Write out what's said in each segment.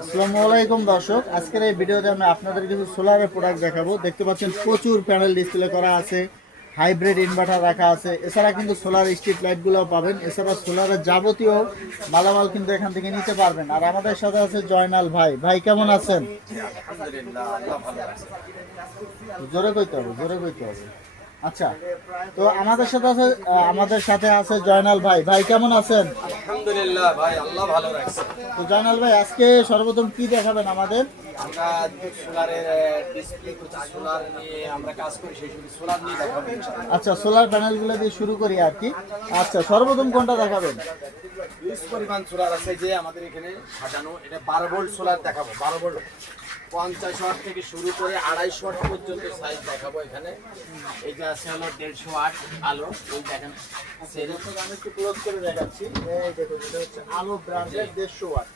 আসসালামু আলাইকুম দর্শক, আজকের এই ভিডিওতে আমি আপনাদের কিছু সোলারের প্রোডাক্ট দেখাবো। দেখতে পাচ্ছেন প্রচুর প্যানেল ডিসপ্লে করা আছে, হাইব্রিড ইনভার্টার রাখা আছে। এছাড়া কিন্তু সোলার স্ট্রিট লাইটগুলোও পাবেন। এছাড়া সোলারের যাবতীয় মালামাল কিন্তু এখান থেকে নিতে পারবেন। আর আমাদের সাথে আছে জয়নাল ভাই। ভাই কেমন আছেন? জোরে কইতে হবে, জোরে কইতে হবে। আচ্ছা, তো আমাদের সাথে আছে জয়নাল ভাই। ভাই কেমন আছেন? আলহামদুলিল্লাহ ভাই, আল্লাহ ভালো রাখছে। তো জয়নাল ভাই, আজকে সর্বপ্রথম কি দেখাবেন আমাদের? আমরা সোলারের ডিসপ্লে করছি, সোলার নিয়ে আমরা কাজ করি, সেই সব সোলার নিয়ে দেখাবো ইনশাআল্লাহ। আচ্ছা, সোলার প্যানেলগুলো দিয়ে শুরু করি আর কি। আচ্ছা, সর্বপ্রথম কোনটা দেখাবেন? হিউজ পরিমাণ সোলার আছে যে আমাদের এখানে সাজানো। এটা 12 ভোল্ট সোলার দেখাবো। 12 ভোল্ট 50 ওয়াট থেকে শুরু করে 250 ওয়াট পর্যন্ত সাইজ দেখাবো এখানে। এই যে আছে হলো 150 ওয়াট আলো, এই দেখেন সেল। আমি একটু ক্লোজ করে দেখাচ্ছি। এই দেখুন, এটা হচ্ছে আলো ব্র্যান্ডের 150 ওয়াট।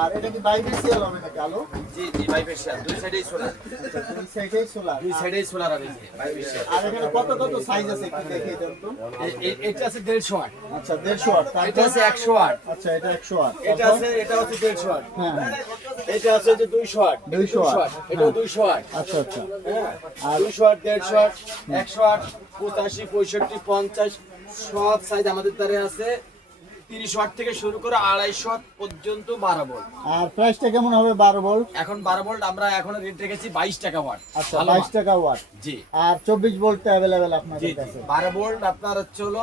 আর এটা কি বাইফেসিয়াল হবে নাকি আলো? জি জি, বাইফেশিয়াল, দুই সাইডেই সোলার। দুই সাইডেই সোলার। দুই সাইডেই সোলার আছে বাইফেশিয়াল। আর এখানে কত কত সাইজ আছে একটু দেখিয়ে দেন তো। এটা আছে 150 ওয়াট। আচ্ছা, 150 ওয়াট। এটা আছে 100 ওয়াট। আচ্ছা, এটা 100 ওয়াট। এটা আছে, এটা হচ্ছে 150 ওয়াট। হ্যাঁ হ্যাঁ, এটা আছে যে 200 ওয়াট। 200 ওয়াট। এটাও 200 ওয়াট। আচ্ছা আচ্ছা। হ্যাঁ, আর 200 ওয়াট, 150 ওয়াট, 100 ওয়াট, 85, 65, 50 সব সাইজ আমাদের দ্বারে আছে। 30 ওয়াট থেকে শুরু করে 250 ওয়াট পর্যন্ত 12 ভোল্ট। আর প্রাইসটা কেমন হবে 12 ভোল্ট? এখন 12 ভোল্ট আমরা এখন রেট রেখেছি 22 টাকা ওয়াট। আচ্ছা, ভালো 22 মাল। টাকা ওয়াট। জি। আর 24 ভোল্টটা अवेलेबल জি আপনাদের জি, কাছে? 12 ভোল্ট আপনার হচ্ছে হলো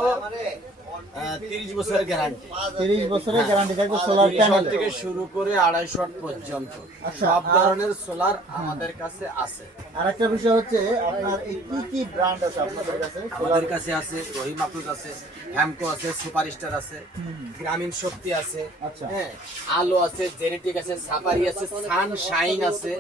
30 বছরের গ্যারান্টি। 30 বছরের গ্যারান্টি থাকবে সোলার 30 ওয়াট প্যানেলে। থেকে শুরু করে 250 ওয়াট পর্যন্ত আচ্ছা, সব ধরনের সোলার আমাদের কাছে আছে। আরেকটা বিষয় হচ্ছে, আপনার এই কি কি ব্র্যান্ড আছে আপনাদের কাছে? আমাদের কাছে আছে রহিম আফরোজ আছে, হ্যামকো আছে, সুপারস্টার আছে, গ্রামীণ শক্তি আছে, আচ্ছা। হ্যাঁ, আলো আছে, জেনেটিক আছে, সাফারি আছে, সানশাইন আছে,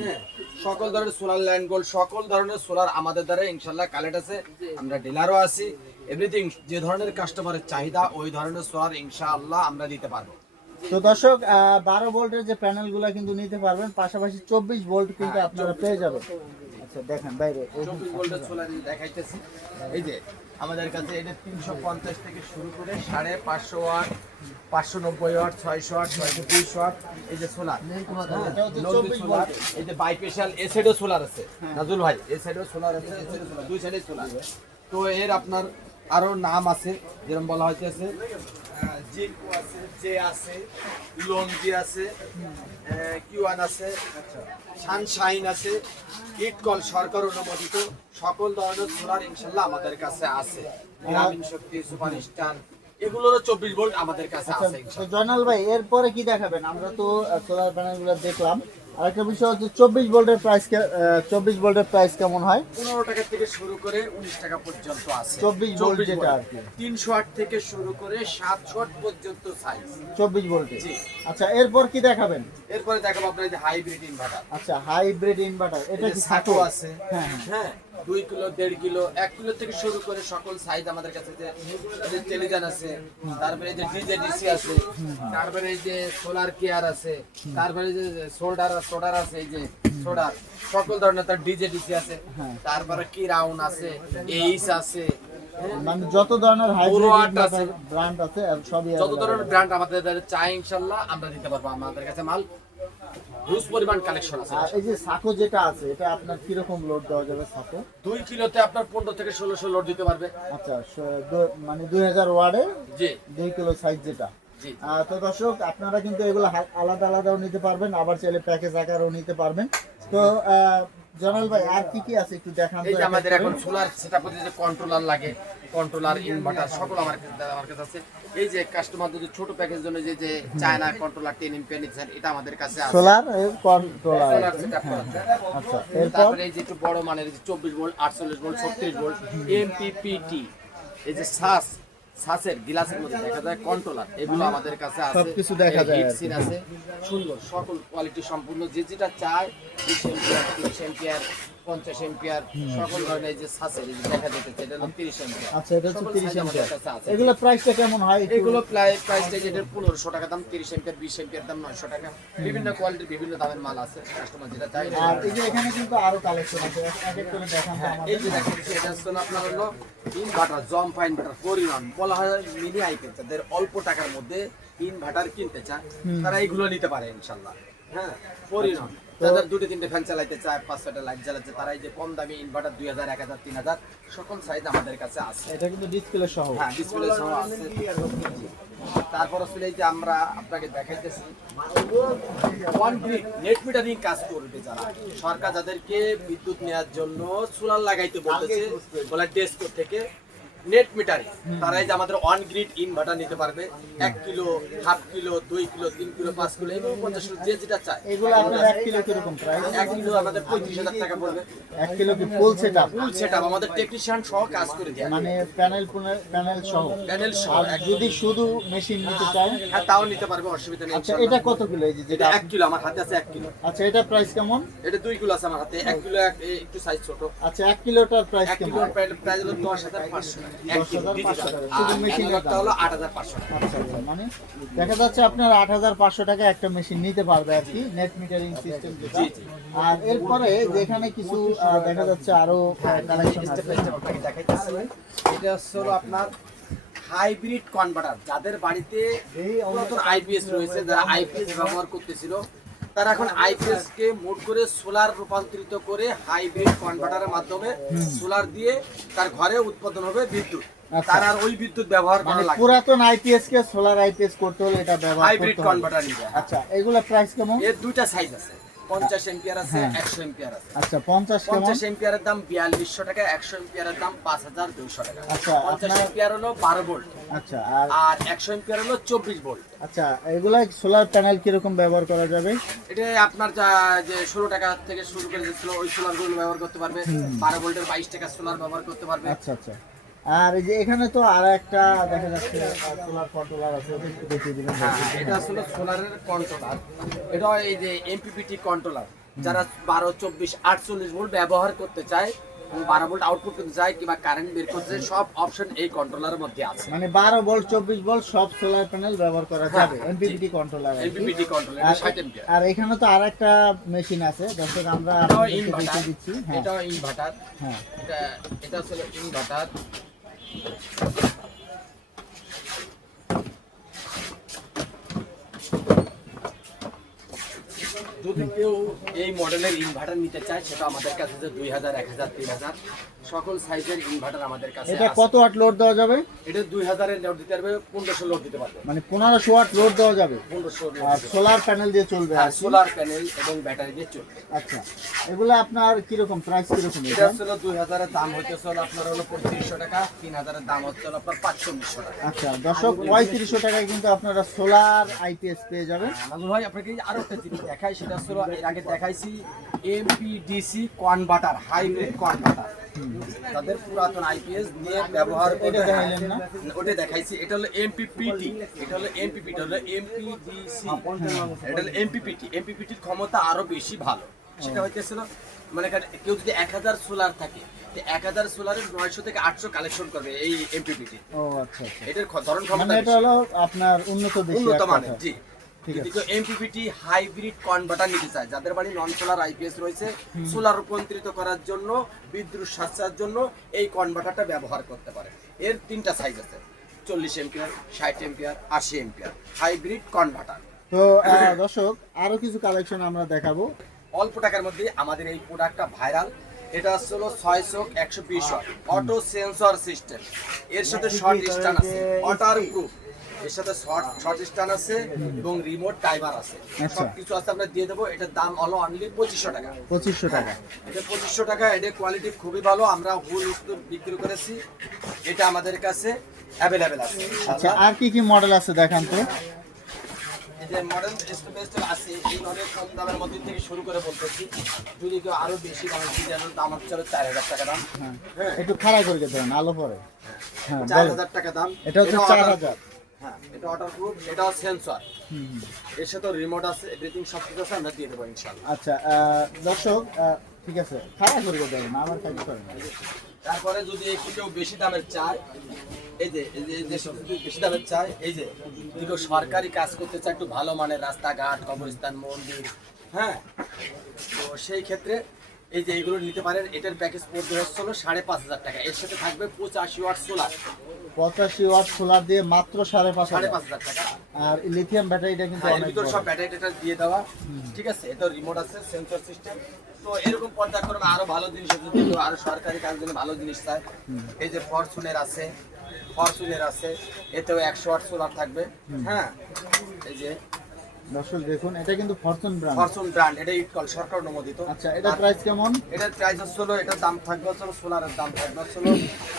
হ্যাঁ, সকল ধরনের সোলার ল্যান্ড গোল্ড, সকল ধরনের সোলার আমাদের দ্বারা ইনশাল্লাহ কালেক্ট আছে। আমরা ডিলারও আছি। এভরিথিং যে ধরনের কাস্টমারের চাহিদা ওই ধরনের সোলার ইনশাআল্লাহ আমরা দিতে পারবো। তো দর্শক, 12 ভোল্টের যে প্যানেলগুলো কিন্তু নিতে পারবেন, পাশাপাশি 24 ভোল্ট কিন্তু আপনারা পেয়ে যাবেন। আচ্ছা, দেখেন বাইরে এই 24 ভোল্টের সোলার দেখাইতেছি। এই যে আমাদের কাছে এটা 350 থেকে শুরু করে 550 ওয়াট, 590 ওয়াট, 600 ওয়াট, 620 ওয়াট, এই যে সোলার। এটা হচ্ছে 24 সোলার, ভোল্ট। এই যে বাইপেশাল এ সাইডেও সোলার আছে। নাজুল ভাই, এই সাইডেও সোলার আছে, এই সাইডেও সোলার, দুই সাইডে সোলার। তো এর আপনার আরো নাম আছে, যেরকম বলা হইতেছে জিকো আছে, জে আছে, লংজি আছে, কিউয়ান আছে, সানশাইন আছে, ইটকল সরকার অনুমোদিত সকল ধরনের সোলার ইনশাল্লাহ আমাদের কাছে আছে। গ্রামীণ শক্তি, সুপারস্টার, এগুলোরও 24 ভোল্ট আমাদের কাছে আছে তো ইনশাল্লাহ। জয়নাল ভাই, এরপরে কি দেখাবেন? আমরা তো সোলার প্যানেলগুলো দেখলাম। আরেকটা বিষয় হচ্ছে 24 ভোল্টের প্রাইস 24 ভোল্টের প্রাইস কেমন হয়? 15 টাকা থেকে শুরু করে 19 টাকা পর্যন্ত আছে। 24 ভোল্ট যেটা আর কি। 300 ওয়াট থেকে শুরু করে 700 ওয়াট পর্যন্ত সাইজ। 24 ভোল্টে। জি। আচ্ছা, এরপর কি দেখাবেন? এরপরে দেখাবো আপনার যে হাইব্রিড ইনভার্টার। আচ্ছা, হাইব্রিড ইনভার্টার। এটা কি সাকো সাকো? আছে, হ্যাঁ হ্যাঁ। হ্যাঁ, 2 কিলো, 1.5 কিলো, 1 কিলো থেকে শুরু করে সকল সাইজ আমাদের কাছে যে টেলিজান আছে, তারপরে এই যে ডিজে ডিসি আছে, তারপরে এই যে সোলার কেয়ার আছে, তারপরে এই যে সোডার আছে, এই যে সোডার সকল ধরনের, তার ডিজে ডিসি আছে, তারপরে কি রাউন্ড আছে, এইস আছে, মানে যত ধরনের Puro হাইব্রিড art আছে। ব্র্যান্ড আছে সবই যত ধরনের ব্র্যান্ড আমাদের চাই ইনশাল্লাহ আমরা দিতে পারবো। আমাদের কাছে মাল হিউজ পরিমাণ কালেকশন আছে। আর এই যে সাকো যেটা আছে, এটা আপনার কিরকম লোড দেওয়া যাবে সাকো? 2 কিলোতে আপনার 15 থেকে 1600 লোড দিতে পারবে। আচ্ছা, মানে 2000 ওয়ার্ডের জি 2 কিলো সাইজ যেটা। জি। তো দর্শক, আপনারা কিন্তু এগুলো আলাদা আলাদাও নিতে পারবেন, আবার চাইলে প্যাকেজ আকারেও নিতে পারবেন। তো জয়নাল ভাই, আর কি কি আছে একটু দেখান তো। এই যে আমাদের এখন সোলার সেটআপ করতে যে কন্ট্রোলার লাগে, কন্ট্রোলার, ইনভার্টার সকল আমার কাছে আছে। এই যে কাস্টমার যদি ছোট প্যাকেজের জন্য যে চায়না কন্ট্রোলার 10 এমপি নিচ্ছেন, এটা আমাদের কাছে আছে। Solar controller. সোলার সেটআপ করা। আচ্ছা, এরপর তারপরে এই যে একটু বড় মানের যে 24 ভোল্ট, 48 ভোল্ট, 36 ভোল্ট এমপিপিটি, এই যে সাসের গ্লাসের মধ্যে দেখা যায় কন্ট্রোলার, এগুলো আমাদের কাছে আছে। সবকিছু দেখা যায় আর কি। হিটসিন আছে, সুন্দর সকল কোয়ালিটি সম্পূর্ণ, যে যেটা চায় 20 এম্পিয়ার, 30 এম্পিয়ার, 50 এম্পিয়ার সকল ধরনের এই যে সাসের এই যে দেখা যাচ্ছে, এটা হলো 30 এম্পিয়ার। আচ্ছা, এটা হচ্ছে সকল 30 size আমাদের এম্পিয়ার। কাছে আছে। এগুলো প্রাইসটা কেমন হয়? এগুলো প্রাইসটা যেটা 1500 টাকা দাম, 30 এম্পিয়ার, 20 এম্পিয়ার দাম 900 টাকা। বিভিন্ন কোয়ালিটির বিভিন্ন দামের মাল আছে, কাস্টমার যেটা চায়। আর এই যে এখানে কিন্তু আরো কালেকশন আছে, এক এক করে দেখান তো এই আমাদের। যে দেখেন, এটা হচ্ছে আপনার হলো ইনভার্টার, জম্পা ইনভার্টার, পরিমাণ বলা হয় মিনি আইটেম, যাদের অল্প টাকার মধ্যে ইনভার্টার কিনতে চায় তারা এইগুলো নিতে পারে ইনশাল্লাহ। হ্যাঁ পরিণত যাদের দুটো তিনটে ফ্যান চালাইতে চায় 5-6টা লাইট জ্বালাতে তারা এই যে কম দামি ইনভার্টার 2000 1000 3000 সকল সাইজ আমাদের কাছে আছে। এটা কিন্তু ডিসপ্লে সহ। হ্যাঁ ডিসপ্লে সহ আছে। তারপর আসলে এই যে আমরা আপনাকে দেখাইতেছি ওয়ান গ্রিড নেট মিটারিং কাজ করবে যারা, সরকার যাদেরকে বিদ্যুৎ নেওয়ার জন্য সোলার লাগাইতে বলতেছে বলে ডেস্কো থেকে নেট মিটারিং, তারা এই যে আমাদের ওয়ান গ্রিড ইনভার্টার নিতে পারবে 1 kilo, half kilo, 2 kilo, 3 kilo, 5 kilo এবং 50 কিলো যে যেটা চায়। এগুলো আপনার 1 কিলো কিরকম প্রাইস? 1 কিলো আমাদের 35,000 টাকা পড়বে। 1 কিলো কি ফুল সেটআপ? ফুল সেটআপ আমাদের টেকনিশিয়ান সহ কাজ করে দেয়, মানে প্যানেল সহ। প্যানেল সহ। আর যদি শুধু মেশিন নিতে চায় হ্যাঁ তাও নিতে পারবে, অসুবিধা নেই। আচ্ছা এটা কত কিলো? এই যে এটা যেটা 1 কিলো আমার হাতে আছে 1 কিলো। আচ্ছা এটা প্রাইস কেমন? এটা 2 কিলো আছে আমার হাতে, 1 কিলো একটু সাইজ ছোট। আচ্ছা 1 কিলোটার প্রাইস 1 কেমন? কিলোর প্রাইস হলো 10,500 টাকা। 1 কিলো 10,500 ডিজিটাল। টাকা। শুধু শুধু মেশিন মেশিনের দাম। হলো 8,500 টাকা। আচ্ছা আচ্ছা, মানে দেখা যাচ্ছে আপনার 8,500 টাকা একটা মেশিন নিতে পারবে আর কি, নেট মিটারিং সিস্টেম যেটা। জি, জি। আর এরপরে যেখানে কিছু দেখা যাচ্ছে আরো কালেকশন আছে। আপনাকে দেখাইতেছি। এটা হলো আপনার হাইব্রিড কনভার্টার, যাদের বাড়িতে পুরাতন আইপিএস রয়েছে, যারা আইপিএস ব্যবহার করতেছিল তারা এখন আইপিএস কে মোড করে সোলার রূপান্তরিত করে হাইব্রিড কনভার্টারের মাধ্যমে সোলার দিয়ে তার ঘরে উৎপাদন হবে বিদ্যুৎ। আচ্ছা। তার আর ওই বিদ্যুৎ ব্যবহার করা মানে লাগে না। পুরাতন আইপিএস কে সোলার আইপিএস করতে হলে এটা ব্যবহার হাইব্রিড করতে হবে। কনভার্টার নিবে। আচ্ছা এগুলা প্রাইস কেমন? এর দুইটা সাইজ আছে, 50 এম্পিয়ার আছে, হ্যাঁ। 100 এম্পিয়ার আছে। আচ্ছা 50 কেমন? 50 এম্পিয়ারের দাম 4200 টাকা, 100 এম্পিয়ারের দাম 5200 টাকা। আচ্ছা, 50 আপনার- এম্পিয়ার হলো 12 ভোল্ট আচ্ছা আর আর 100 এম্পিয়ার হলো 24 ভোল্ট। আচ্ছা এগুলা সোলার প্যানেল কিরকম ব্যবহার করা যাবে? এটা আপনার যা যে 16 টাকা থেকে শুরু করে যে ওই সোলার গুলো ব্যবহার করতে পারবে, 12 ভোল্টের 22 টাকা সোলার ব্যবহার করতে পারবে। আচ্ছা আচ্ছা। আর এই যে এখানে তো আর একটা দেখা যাচ্ছে সোলার কন্ট্রোলার আছে, ওটা একটু দেখিয়ে দিবেন। হ্যাঁ এটা আসলে সোলারের কন্ট্রোলার, এটা এই যে এমপিপিটি কন্ট্রোলার, যারা 12, 24, 48 ভোল্ট ব্যবহার করতে চায়, 12 ভোল্ট আউটপুট করতে চায় কিংবা কারেন্ট বের করতে চায়, সব অপশন এই কন্ট্রোলারের মধ্যে আছে। মানে 12 ভোল্ট 24 ভোল্ট সব সোলার প্যানেল ব্যবহার করা হ্যাঁ, যাবে, এমপিপিটি কন্ট্রোলার। এমপিপিটি কন্ট্রোলার, এটা 60 এম্পিয়ার। আর এখানে তো আর একটা মেশিন আছে দর্শক, আমরা এটাও আপনাদেরকে ইনভার্টার, দেখিয়ে দিচ্ছি। হ্যাঁ এটাও ইনভার্টার, হ্যাঁ এটা আসলে ইনভার্টার। যদি কেউ এই মডেলের ইনভার্টার নিতে চায় সেটা আমাদের কাছে যে 2000, 1000, 3000 সকল সাইজের ইনভার্টার আমাদের কাছে এটা আছে। কত ওয়াট লোড দেওয়া যাবে? এটা 2000 এর লোড দিতে পারবে, 1500 লোড দিতে পারবে। মানে 1500 ওয়াট লোড দেওয়া যাবে 1500 লোড আর সোলার প্যানেল দিয়ে চলবে আর কি? সোলার প্যানেল এবং ব্যাটারি দিয়ে চলবে। আচ্ছা এগুলো আপনার কিরকম প্রাইস কিরকম? এটা হচ্ছে 2000 এর দাম হচ্ছে আপনার হলো 3500 টাকা, 3000 এর দাম হচ্ছে আপনার 51900 টাকা। আচ্ছা দর্শক 3500 টাকায় কিন্তু আপনারা সোলার আইপিএস পেয়ে যাবেন। নাজুল ভাই আপনাকে আরো একটা জিনিস দেখাই, সেটা হলো এর আগে দেখাইছি এমপিডিসি কনভার্টার, হাইব্রিড কনভার্টার, তাদের পুরাতন আইপিএস নিয়ে ব্যবহার করে। এটা দেখাইলেন না? ওটা দেখাইছি, এটা হলো এমপিপিটি, এটা হলো এমপিপিটি, হলো এমপিডিসি, এটা হলো এমপিপিটি। এমপিপিটির ক্ষমতা আরো বেশি ভালো। সেটা হইতেছিল মানে কেউ যদি 1000 সোলার থাকে, 1000 সোলারের 900 থেকে 800 কালেকশন করবে এই এমপিপিটি। ও আচ্ছা আচ্ছা, এটার ধরন মানে ক্ষমতা এটা হলো আপনার উন্নত দেশি উন্নত এক মানের। কথা। জি, ঠিক যদি আছে। কেউ এমপিপিটি হাইব্রিড কনভার্টার নিতে চায়, যাদের বাড়ি নন সোলার আইপিএস রয়েছে, সোলার রূপান্তরিত করার জন্য, বিদ্যুৎ সাশ্রয়ের জন্য এই কনভার্টারটা ব্যবহার করতে পারে। এর 3টা সাইজ আছে, 40 ampere, 60 ampere, 80 ampere hybrid converter. তো দর্শক আরো কিছু কালেকশন আমরা দেখাবো। অল্প টাকার মধ্যে আমাদের এই প্রোডাক্টটা ভাইরাল। এটা হলো 6 চোখ 120 ওয়াট অটো সেন্সর সিস্টেম, এর সাথে শর্ট স্টান আছে, ওয়াটার প্রুফ, এর সাথে শর্ট স্টান আছে এবং রিমোট টাইমার আছে, আচ্ছা। সবকিছু আছে। আমরা দিয়ে দেবো। এটার দাম হলো অনলি 2500 টাকা। 2500 টাকা। এটা 2500 টাকা। এটার কোয়ালিটি খুবই ভালো, আমরা ফুল উত্তর বিক্রি করেছি। এটা আমাদের কাছে অ্যাভেলেবেল আছে। আচ্ছা আর কি কি মডেল আছে দেখান তো? এই যে মডেল বেস্ট আছে, এই মডেল কম দামের মধ্যে থেকে শুরু করে বলতেছি। যদি কেউ আরো বেশি দামের ডিজাইনের দাম হচ্ছে 4000 টাকা দাম। হ্যাঁ, একটু খাড়া করে দেন আলো পরে। হ্যাঁ বলেন। 4000 টাকা দাম। এটা হচ্ছে 4000। হ্যাঁ, এটা ওয়াটারপ্রুফ, এটাও সেন্সর, এর সাথে রিমোট আছে, এভরিথিং সব কিছু আছে, আমরা দিয়ে দেবো ইনশাআল্লাহ। আচ্ছা দর্শক ঠিক আছে, খাড়া করে দেন, আমার কাজ করেন। তারপরে যদি একটু কেউ বেশি দামের চায়, এই যে যদি বেশি দামের চায়, এই যে যদি কেউ সরকারি কাজ করতে চায়, একটু ভালো মানের রাস্তাঘাট, কবরস্থান, মন্দির, হ্যাঁ, তো সেই ক্ষেত্রে এই যে এইগুলো নিতে পারেন। এটার প্যাকেজ পড়বে হচ্ছিল 5,500 টাকা। এর সাথে থাকবে 85 ওয়াট সোলার। 85 ওয়াট সোলার দিয়ে মাত্র 5,500 5,500 টাকা। আর লিথিয়াম ব্যাটারিটা কিন্তু হ্যাঁ, এর অনেক ভিতর বড়। সব ব্যাটারিটা দিয়ে দেওয়া, ঠিক আছে। এটা রিমোট আছে, সেন্সর সিস্টেম। তো এরকম পর্যায়ক্রমে আরো ভালো জিনিস আছে, যদি কেউ আরো সরকারি কাজের জন্য ভালো জিনিস চায়। এই যে ফরচুনের আছে, এতেও 100 ওয়াট সোলার থাকবে। হ্যাঁ, এই যে দর্শক দেখুন, এটা কিন্তু ফরচুন ব্র্যান্ড। ফরচুন ব্র্যান্ড, এটা ইটকল সরকার অনুমোদিত। আচ্ছা, এটা প্রাইস কেমন? এটার প্রাইস হচ্ছিল, এটার দাম থাকবে হচ্ছিল, সোলারের দাম থাকবে হচ্ছিল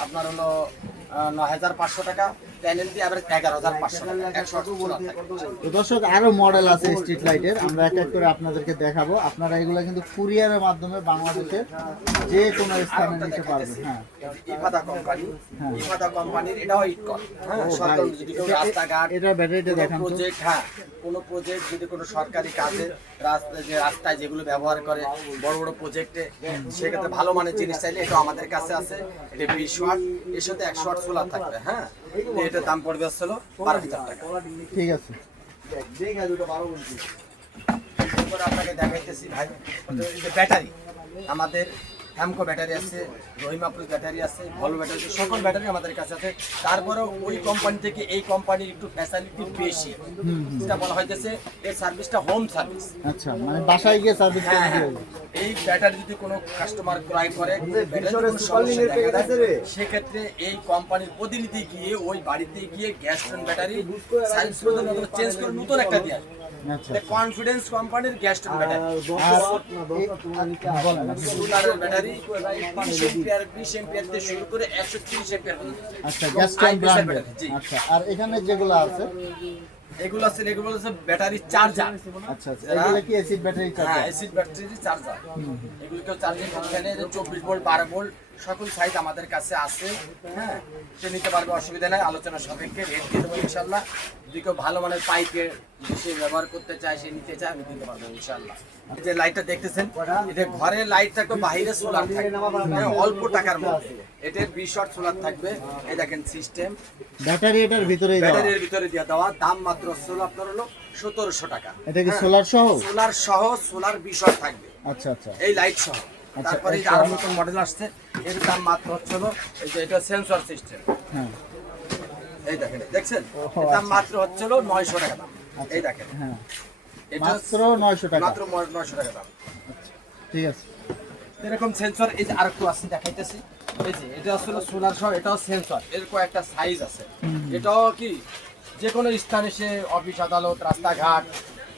আপনার হলো 9,500 টাকা। প্যানেল দিয়ে আবার 11,500 টাকা। 100 ওয়াট সোলার থাকবে। তো দর্শক আরো মডেল আছে স্ট্রিট লাইটের, আমরা এক এক করে আপনাদেরকে দেখাবো। আপনারা এগুলো কিন্তু কুরিয়ারের মাধ্যমে বাংলাদেশের যে কোনো স্থানে নিতে পারবেন। হ্যাঁ, ইফাদা কোম্পানি, ইফাদা কোম্পানির এটাও ইটকল। হ্যাঁ, ও সরকার ভাই, যদি কেউ রাস্তাঘাট, এটা ব্যাটারিটা কোনো দেখান তো। প্রজেক্ট, হ্যাঁ কোনো প্রজেক্ট যদি কোনো সরকারি কাজে রাস্তায় যেগুলো ব্যবহার করে বড় বড় প্রজেক্টে, সেক্ষেত্রে ভালো মানের জিনিস চাইলে এটা আমাদের কাছে আছে। এটা 20 ওয়াট, এর সাথে 100 ওয়াট সোলার থাকবে। হ্যাঁ, তো এটার দাম পড়বে হচ্ছিল 12,000 টাকা। ঠিক আছে। এরপরে আপনাকে দেখাইতেছি ভাই, এই যে ব্যাটারি, আমাদের হ্যামকো ব্যাটারি আছে, রহিমাপুর ব্যাটারি আছে, ভলভো ব্যাটারি আছে, সকল ব্যাটারি আমাদের কাছে আছে। তারপরেও ওই কোম্পানি থেকে এই কোম্পানির একটু ফ্যাসিলিটি বেশি, যেটা বলা হইতেছে এর সার্ভিসটা হোম সার্ভিস। আচ্ছা, মানে বাসায় গিয়ে সার্ভিস করে হ্যাঁ, দিয়ে হ্যাঁ। এই ব্যাটারি যদি কোনো কাস্টমার ক্রয় করে, ব্যাটারির কোনো সমস্যা দেখা দেয়, সেক্ষেত্রে এই কোম্পানির প্রতিনিধি গিয়ে ওই বাড়িতে গিয়ে গ্যাস ব্যাটারি সার্ভিস করে চেঞ্জ করে নতুন একটা দিয়ে আসবে। আচ্ছা, কনফিডেন্স কোম্পানির গ্যাস ব্যাটারি, আর বলেন আপনি। সোলারের ব্যাটারি 20 এম্পিয়ার থেকে শুরু করে 130 এম্পিয়ার পর্যন্ত। আচ্ছা, গ্যাস ব্র্যান্ডের। আচ্ছা, আর এখানে যেগুলো আছে, এগুলো আছে ব্যাটারি চার্জার। আচ্ছা আচ্ছা, এগুলো কি এসিড ব্যাটারি হ্যাঁ, চার্জার? Acid battery charger. এগুলোকেও চার্জিং ফাংশনে 24 ভোল্ট, 12 ভোল্ট সকল সাইজ আমাদের কাছে আছে। হ্যাঁ, সে নিতে পারবে, অসুবিধা নাই। আলোচনা সাপেক্ষে রেট দিয়ে দেবো ইনশাল্লাহ। যদি কেউ ভালো মানের পাইপের সে ব্যবহার করতে চায়, সে নিতে চায়, আমি দিতে পারবো ইনশাল্লাহ। এই যে লাইটটা দেখতেছেন, এটা ঘরের লাইট থাকবে, বাইরে সোলার থাকবে। হ্যাঁ, অল্প টাকার মধ্যে এটার 20 ওয়াট সোলার থাকবে। এই দেখেন সিস্টেম, ব্যাটারি এটার ভিতরেই দেওয়া। ব্যাটারির ভিতরে দিয়ে দেওয়া। দাম মাত্র হলো আপনার হলো 1,700 টাকা। এটা কি সোলার সহ? সোলার সহ, সোলার 20 ওয়াট থাকবে, আচ্ছা আচ্ছা। এই লাইট সহ। আচ্ছা, তারপরে এই যে আরো নতুন মডেল আসছে, এর দাম মাত্র হচ্ছিল, এই যে এটা সেন্সর সিস্টেম। হ্যাঁ এই দেখেন, দেখছেন, ও, এর দাম আচ্ছা। মাত্র হচ্ছিল 900 টাকা দাম। এই দেখেন, হ্যাঁ, এটা মাত্র 900 টাকা। মাত্র 900 টাকা দাম। ঠিক আছে। এরকম সেন্সর এই যে আরেকটু আছে, দেখাইতেছি। এই যে এটা আসলে সোলার সহ, এটাও সেন্সর। এর কয়েকটা সাইজ আছে। এটাও কি যে কোনো স্থানে, সে অফিস আদালত, রাস্তাঘাট,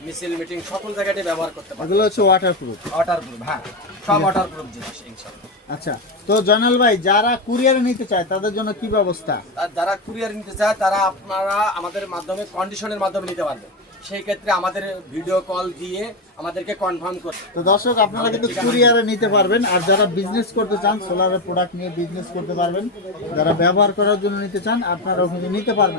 মিছিল মিটিং সকল জায়গাতে ব্যবহার করতে পারবে। এগুলো হচ্ছে ওয়াটারপ্রুফ। ওয়াটারপ্রুফ, হ্যাঁ সব ওয়াটারপ্রুফ জিনিস ইনশাআল্লাহ। আচ্ছা, তো জয়নাল ভাই, যারা কুরিয়ারে নিতে চায় তাদের জন্য কি ব্যবস্থা? আর যারা কুরিয়ার নিতে চায়, তারা আপনারা আমাদের মাধ্যমে কন্ডিশনের মাধ্যমে নিতে পারবে। সেই ক্ষেত্রে আমাদের ভিডিও কল দিয়ে আমাদেরকে কনফার্ম করতে। তো দর্শক, আপনারা কিন্তু কুরিয়ারে নিতে পারবেন। আর যারা বিজনেস করতে চান, সোলারের প্রোডাক্ট নিয়ে বিজনেস করতে পারবেন। যারা ব্যবহার করার জন্য নিতে চান, আপনারাও কিন্তু নিতে পারবেন।